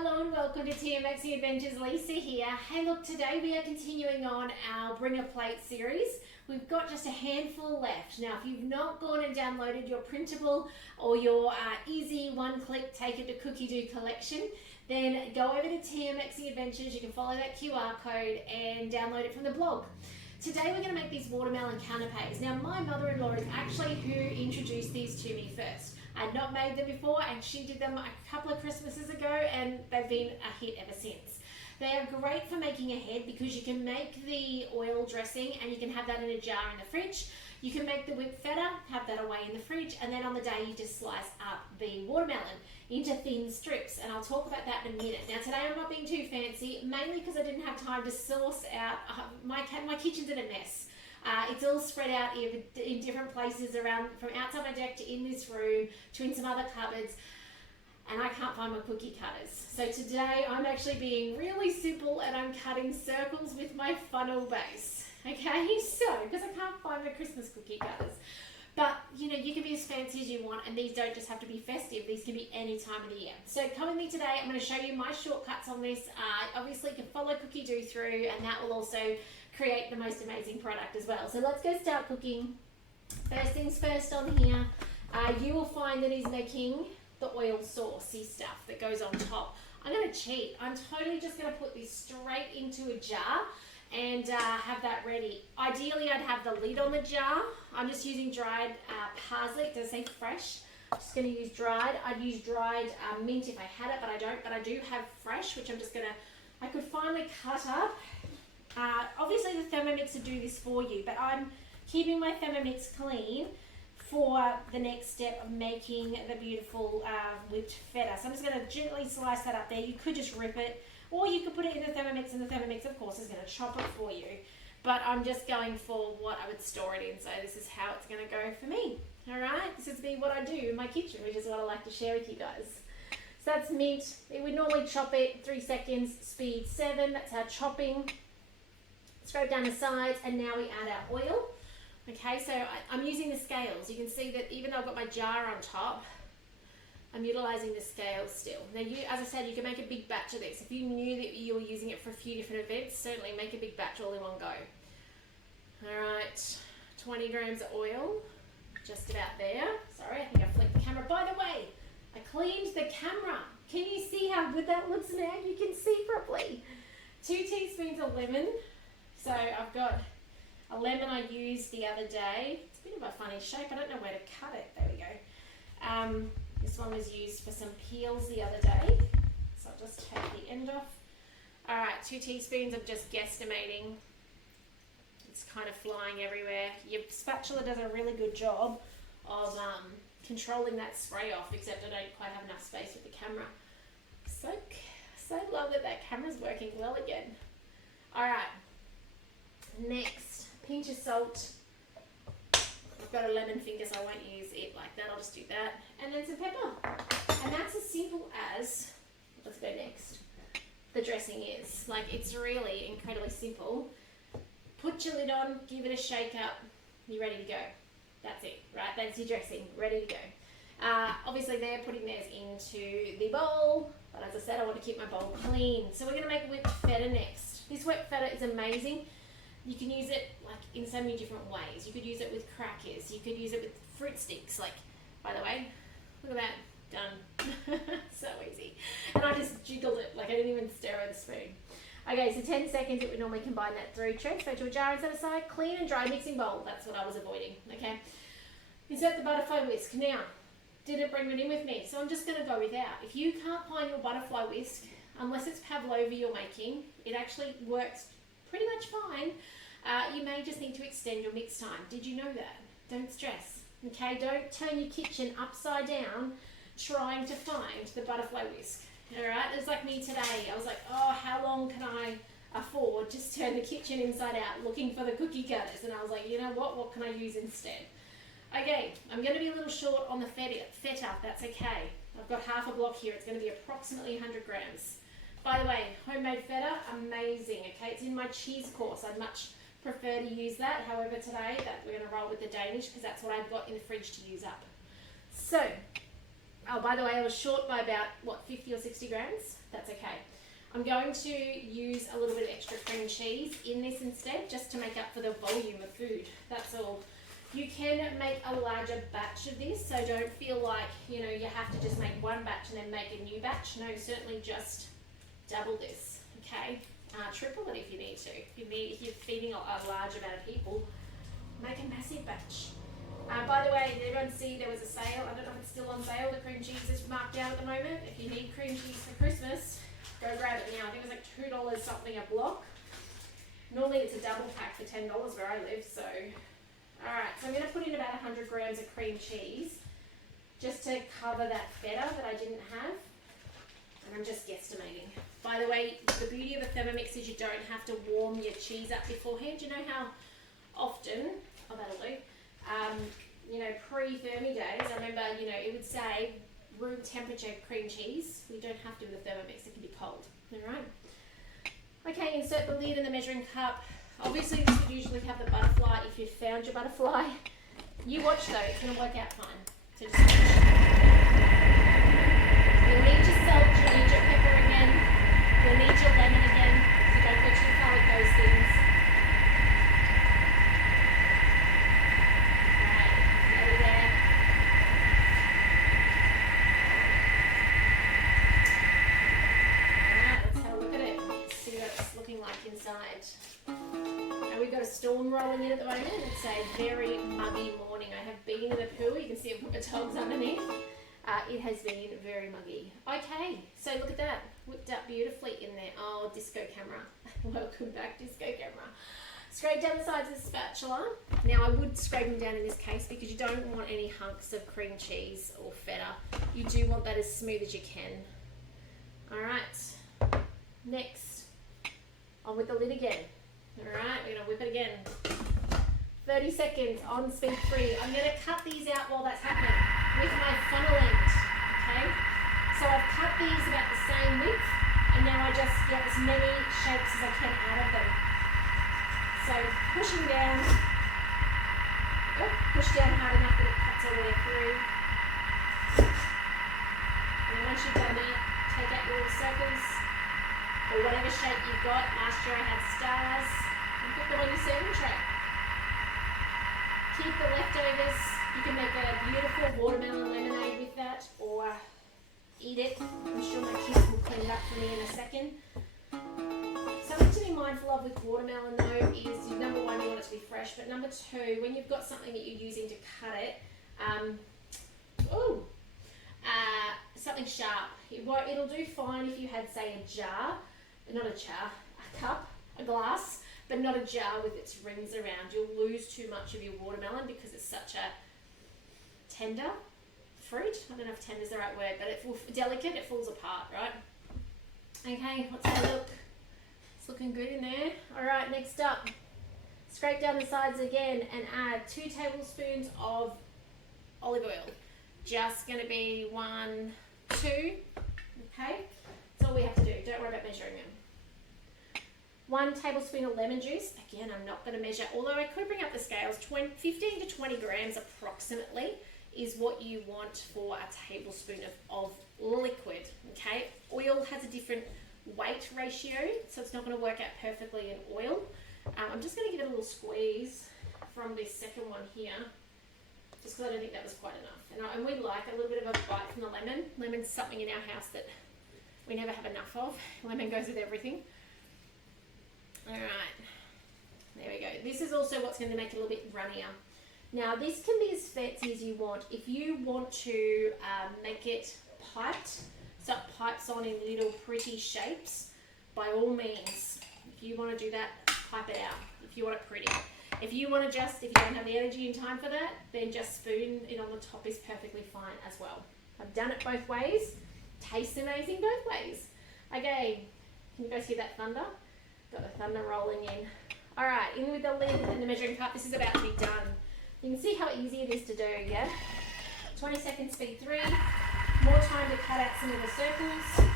Hello and welcome to Thermomix Adventures. Lisa here. Hey look, today we are continuing on our Bring a Plate series. We've got just a handful left. Now if you've not gone and downloaded your printable or your easy one-click take it to cookie dough collection, then go over to Thermomix Adventures. You can follow that QR code and download it from the blog. Today we're going to make these watermelon canapés. Now my mother-in-law is actually who introduced these to me first. I'd not made them before and she did them a couple of Christmases ago and they've been a hit ever since. They are great for making ahead because you can make the oil dressing and you can have that in a jar in the fridge. You can make the whipped feta, have that away in the fridge, and then on the day you just slice up the watermelon into thin strips, and I'll talk about that in a minute. Now today I'm not being too fancy, mainly because I didn't have time to source out, my kitchen's in a mess. It's all spread out in different places around, from outside my deck to in this room to in some other cupboards, and I can't find my cookie cutters. So today I'm actually being really simple and I'm cutting circles with my funnel base. Okay, so because I can't find my Christmas cookie cutters. But you know, you can be as fancy as you want, and these don't just have to be festive, these can be any time of the year. So come with me today, I'm going to show you my shortcuts on this. Obviously you can follow Cookie Dough through, and that will also create the most amazing product as well. So let's go start cooking. First things first on here, you will find that he's making the oil saucy stuff that goes on top. I'm going to cheat. I'm totally just going to put this straight into a jar and have that ready. Ideally I'd have the lid on the jar. I'm just using dried parsley. It does say fresh. I'm just going to use dried. I'd use dried mint if I had it, but I don't. But I do have fresh, which I'm just going to, I could finally cut up. Obviously the Thermomix will do this for you, but I'm keeping my Thermomix clean for the next step of making the beautiful whipped feta. So I'm just going to gently slice that up there. You could just rip it, or you could put it in the Thermomix, and the Thermomix of course is going to chop it for you. But I'm just going for what I would store it in, so this is how it's going to go for me. Alright, this is what I do in my kitchen, which is what I like to share with you guys. So that's mint. We would normally chop it 3 seconds, speed 7. That's our chopping. Straight down the sides, and now we add our oil. Okay, so I'm using the scales. You can see that even though I've got my jar on top, I'm utilizing the scales still. Now, as I said, you can make a big batch of this. If you knew that you were using it for a few different events, certainly make a big batch all in one go. All right, 20 grams of oil, just about there. Sorry, I think I flicked the camera. By the way, I cleaned the camera. Can you see how good that looks now? You can see properly. 2 teaspoons of lemon. So I've got a lemon I used the other day. It's a bit of a funny shape. I don't know where to cut it. There we go. This one was used for some peels the other day. So I'll just take the end off. All right, 2 teaspoons of just guesstimating. It's kind of flying everywhere. Your spatula does a really good job of controlling that spray off, except I don't quite have enough space with the camera. So love that camera's working well again. All right. Next, pinch of salt. I've got a lemon finger, so I won't use it like that. I'll just do that. And then some pepper. And that's as simple as, let's go next, the dressing is. Like, it's really incredibly simple. Put your lid on, give it a shake up, you're ready to go. That's it, right? That's your dressing, ready to go. Obviously they're putting theirs into the bowl, but as I said, I want to keep my bowl clean. So we're going to make whipped feta next. This whipped feta is amazing. You can use it like in so many different ways. You could use it with crackers. You could use it with fruit sticks. Like, by the way, look at that. Done. So easy. And I just jiggled it. Like I didn't even stir with a spoon. Okay, so 10 seconds it would normally combine that through. Transfer to a jar and set aside. Clean and dry mixing bowl. That's what I was avoiding. Okay. Insert the butterfly whisk. Now, didn't bring it in with me, so I'm just going to go without. If you can't find your butterfly whisk, unless it's pavlova you're making, it actually works pretty much fine. You may just need to extend your mix time. Did you know that? Don't stress. Okay, don't turn your kitchen upside down trying to find the butterfly whisk. Alright, it was like me today. I was like, oh, how long can I afford just turn the kitchen inside out looking for the cookie cutters? And I was like, you know what can I use instead? Okay, I'm going to be a little short on the feta. That's okay. I've got half a block here. It's going to be approximately 100 grams. By the way, homemade feta, amazing. Okay, it's in my cheese course. I'd much prefer to use that. However, today that we're going to roll with the Danish because that's what I've got in the fridge to use up. So Oh, by the way, I was short by about, 50 or 60 grams? That's okay. I'm going to use a little bit of extra cream cheese in this instead, just to make up for the volume of food. That's all. You can make a larger batch of this, so don't feel like, you have to just make one batch and then make a new batch. No, certainly just double this, okay? Triple it if you need to. If you're feeding a large amount of people, make a massive batch. By the way, did everyone see there was a sale? I don't know if it's still on sale. The cream cheese is marked down at the moment. If you need cream cheese for Christmas, go grab it now. I think it was like $2 something a block. Normally it's a double pack for $10 where I live, so. Alright, so I'm going to put in about 100 grams of cream cheese just to cover that feta that I didn't have. And I'm just guesstimating. By the way, the beauty of a Thermomix is you don't have to warm your cheese up beforehand. You know how often, that'll do, pre-Thermi days, I remember, it would say room temperature cream cheese. We don't have to with the Thermomix, it can be cold. Alright. Okay, insert the lid in the measuring cup. Obviously this would usually have the butterfly if you found your butterfly. You watch though, it's going to work out fine. So just you'll need your salt, you'll need your pepper again, you'll need your lemon again, so don't go too far with those things. Storm rolling in at the moment. It's a very muggy morning. I have been in the pool. You can see I've put my togs underneath. It has been very muggy. Okay, so look at that. Whipped up beautifully in there. Oh, disco camera. Welcome back, disco camera. Scrape down the sides of the spatula. Now I would scrape them down in this case because you don't want any hunks of cream cheese or feta. You do want that as smooth as you can. Alright, next, on with the lid again. Alright, we're going to whip it again. 30 seconds on speed 3. I'm going to cut these out while that's happening with my funnel end. Okay? So I've cut these about the same width, and now I just get as many shapes as I can out of them. So pushing down. Push down hard enough that it cuts all the way through. And then once you've done that, take out your little circles, or whatever shape you've got. Last year I had stars, and put them on your serving tray. Keep the leftovers. You can make a beautiful watermelon lemonade with that, or eat it. I'm sure my kids will clean it up for me in a second. Something to be mindful of with watermelon though is, number one, you want it to be fresh, but number two, when you've got something that you're using to cut it, something sharp. It'll do fine if you had, say, a cup, a glass, but not a jar with its rings around. You'll lose too much of your watermelon because it's such a tender fruit. I don't know if tender is the right word, but it's delicate, it falls apart, right? Okay, let's have a look. It's looking good in there. All right, next up, scrape down the sides again and add 2 tablespoons of olive oil. Just going to be 1, 2, okay? That's all we have to do. Don't worry about measuring them. 1 tablespoon of lemon juice. Again, I'm not going to measure, although I could bring up the scales. 15 to 20 grams approximately is what you want for a tablespoon of liquid, okay? Oil has a different weight ratio, so it's not going to work out perfectly in oil. I'm just going to give it a little squeeze from this second one here, just because I don't think that was quite enough. And we like a little bit of a bite from the lemon. Lemon's something in our house that we never have enough of. Lemon goes with everything. Alright, there we go. This is also what's going to make it a little bit runnier. Now this can be as fancy as you want. If you want to make it piped, so it pipes on in little pretty shapes, by all means, if you want to do that, pipe it out, if you want it pretty. If you want to if you don't have the energy and time for that, then just spoon it on the top is perfectly fine as well. I've done it both ways. Tastes amazing both ways. Okay, can you guys hear that thunder? Got the thunder rolling in. All right, in with the lid and the measuring cup. This is about to be done. You can see how easy it is to do, yeah? 20 seconds, speed 3. More time to cut out some of the circles.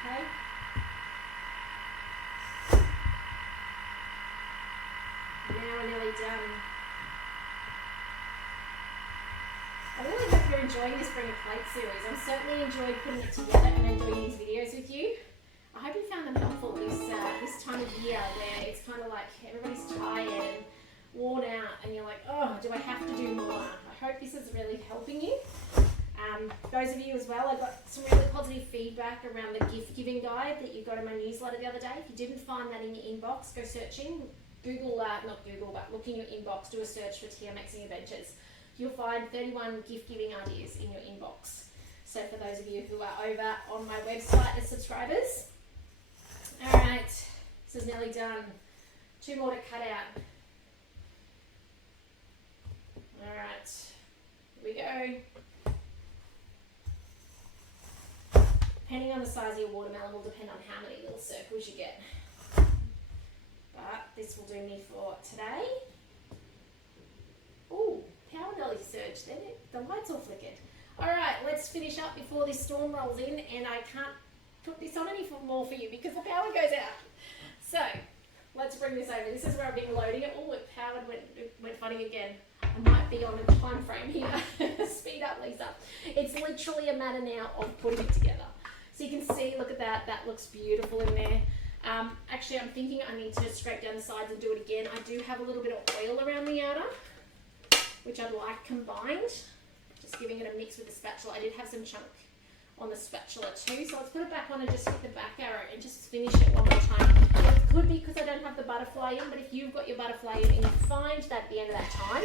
Okay. Now we're nearly done. enjoying this Bring a Plate series. I've certainly enjoyed putting it together and then doing these videos with you. I hope you found them helpful this time of year where it's kind of like everybody's tired and worn out and you're like, oh, do I have to do more? I hope this is really helping you. Those of you as well, I got some really positive feedback around the gift giving guide that you got in my newsletter the other day. If you didn't find that in your inbox, go searching. Not Google, but look in your inbox, do a search for Thermomixing Adventures. You'll find 31 gift giving ideas in your inbox. So for those of you who are over on my website as subscribers. Alright, this is nearly done. 2 more to cut out. Alright, here we go. Depending on the size of your watermelon will depend on how many little circles you get. But this will do me for today. Ooh, power nearly surged, then the lights all flickered. Alright, let's finish up before this storm rolls in and I can't put this on any more for you because the power goes out. So, let's bring this over. This is where I've been loading it. Oh, it powered went funny again. I might be on a time frame here. Speed up, Lisa. It's literally a matter now of putting it together. So you can see, look at that, that looks beautiful in there. Actually, I'm thinking I need to scrape down the sides and do it again. I do have a little bit of oil around the outer, which I'd like combined. Just giving it a mix with the spatula. I did have some chunk on the spatula too, so let's put it back on and just hit the back arrow and just finish it one more time. It could be because I don't have the butterfly in, but if you've got your butterfly in and you find that at the end of that time,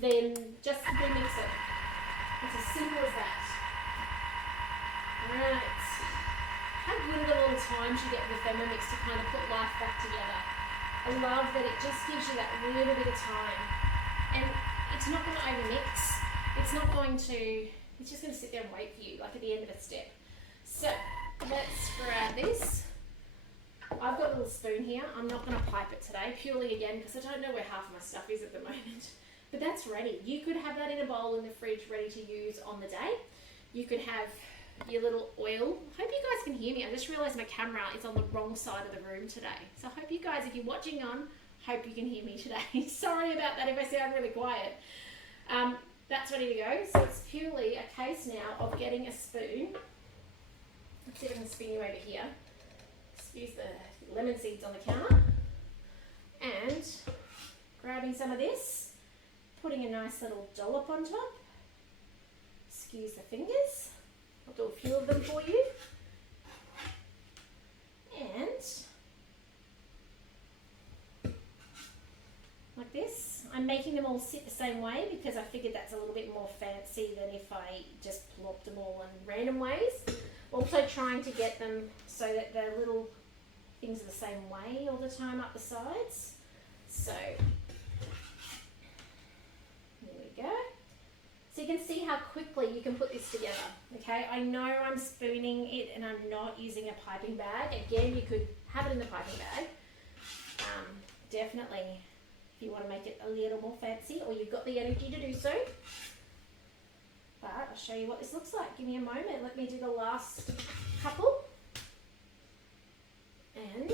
then just remix it. It's as simple as that. Alright. How good are the little times you get with Thermomix to kind of put life back together? I love that it just gives you that little bit of time. And it's not going to overmix. It's not going to, it's just going to sit there and wait for you, like at the end of a step. So, let's grab this. I've got a little spoon here. I'm not going to pipe it today, purely again, because I don't know where half of my stuff is at the moment. But that's ready. You could have that in a bowl in the fridge ready to use on the day. You could have your little oil. I hope you guys can hear me. I just realized my camera is on the wrong side of the room today. So I hope you guys, if you're watching on, hope you can hear me today. Sorry about that if I sound really quiet. That's ready to go. So it's purely a case now of getting a spoon. Let's see if I can spin you over here. Excuse the lemon seeds on the counter. And grabbing some of this, putting a nice little dollop on top. Excuse the fingers. I'll do a few of them for you. And like this. I'm making them all sit the same way because I figured that's a little bit more fancy than if I just plopped them all in random ways. Also trying to get them so that the little things are the same way all the time up the sides. So there we go. So you can see how quickly you can put this together, okay? I know I'm spooning it and I'm not using a piping bag. Again, you could have it in the piping bag. Definitely, if you want to make it a little more fancy or you've got the energy to do so. But I'll show you what this looks like. Give me a moment. Let me do the last couple. And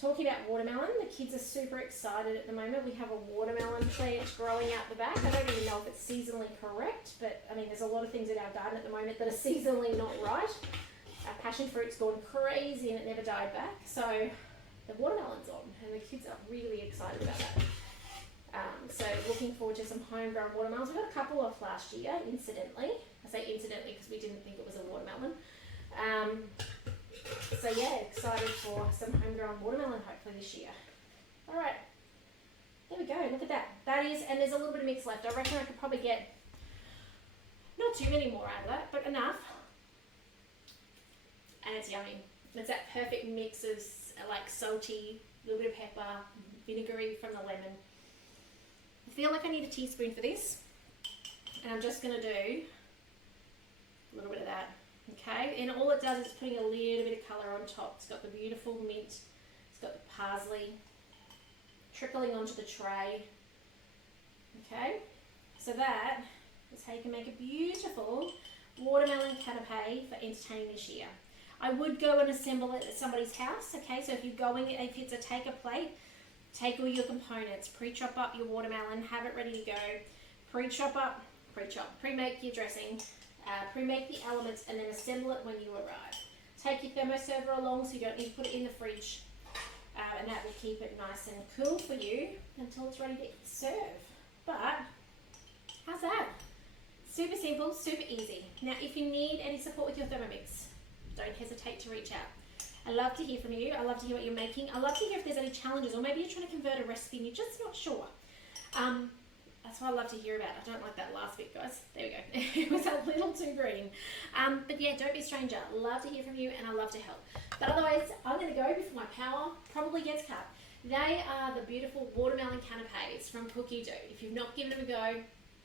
talking about watermelon, the kids are super excited at the moment. We have a watermelon plant growing out the back. I don't even know if it's seasonally correct, but I mean, there's a lot of things in our garden at the moment that are seasonally not right. Our passion fruit's gone crazy and it never died back. So the watermelon's on and the kids are really excited about that. So looking forward to some homegrown watermelons. We got a couple off last year, incidentally. I say incidentally because we didn't think it was a watermelon. So yeah, excited for some homegrown watermelon hopefully this year. Alright, there we go, look at that. That is, and there's a little bit of mix left. I reckon I could probably get, not too many more out of that, but enough. And it's yummy. It's that perfect mix of like salty, a little bit of pepper, vinegary from the lemon. I feel like I need a teaspoon for this. And I'm just going to do a little bit of that. Okay, and all it does is putting a little bit of colour on top. It's got the beautiful mint, it's got the parsley trickling onto the tray. Okay, so that is how you can make a beautiful watermelon canapé for entertaining this year. I would go and assemble it at somebody's house, okay, so if you're going, if it's a take a plate, take all your components, pre-chop up your watermelon, have it ready to go, pre-chop up, pre-chop. Pre-make your dressing, pre-make the elements, and then assemble it when you arrive. Take your thermo server along so you don't need to put it in the fridge, and that will keep it nice and cool for you until it's ready to serve. But how's that? Super simple, super easy. Now, if you need any support with your Thermomix, don't hesitate to reach out. I love to hear from you. I love to hear what you're making. I love to hear if there's any challenges, or maybe you're trying to convert a recipe and you're just not sure. That's what I love to hear about. I don't like that last bit, guys. There we go. It was a little too green. But yeah, don't be a stranger. Love to hear from you, and I love to help. But otherwise, I'm going to go before my power probably gets cut. They are the beautiful watermelon canapés from Cookie Dough. If you've not given them a go,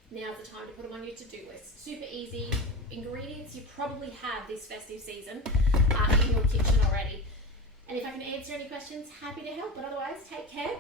now's the time to put them on your to-do list. Super easy. Ingredients you probably have this festive season in your kitchen already. And if I can answer any questions, happy to help. But otherwise, take care.